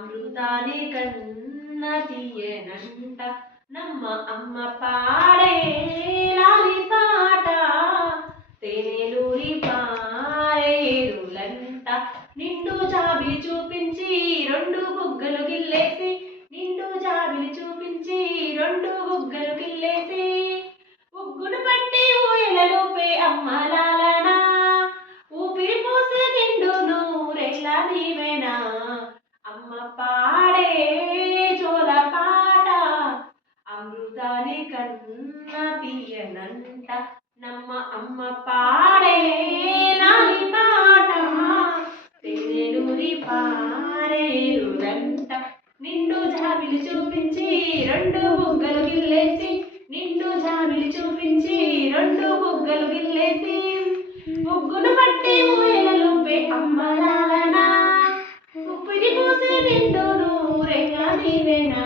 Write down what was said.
అమృతాని కన్న తీయనంట నమ్మ అమ్మ పాడే లాలి పాట తేనెలూరి పారేరులంట నిండు జాబిలి చూపించి రెండు బుగ్గలు గిల్లేసి నిండు జాబిలి చూపించి రెండు బుగ్గలు గిల్లేసి ఉగ్గును పట్టి ఊయలలోపే అమ్మ లాలనా ఊపిరి పోసే నిండు నూరెళ్ళ నీవేనా అమ్మ పాడే జోల పాట అమృతాని కన్న తీయనంట నమ్మ అమ్మ పాడే లాలి పాట తేనెలూరి పారేరులంట నిండు జాబిలి చూపించి రెండు బుగ్గలు గిల్లేసి నిండు జాబిలి చూపించి రెండు బుగ్గలు గిల్లేసి ముగ్గును పట్టి ఊయలలోపే అమ్మ లాలనా ఊపిరి పోసే నిండు నూరెళ్ళ నీవేనా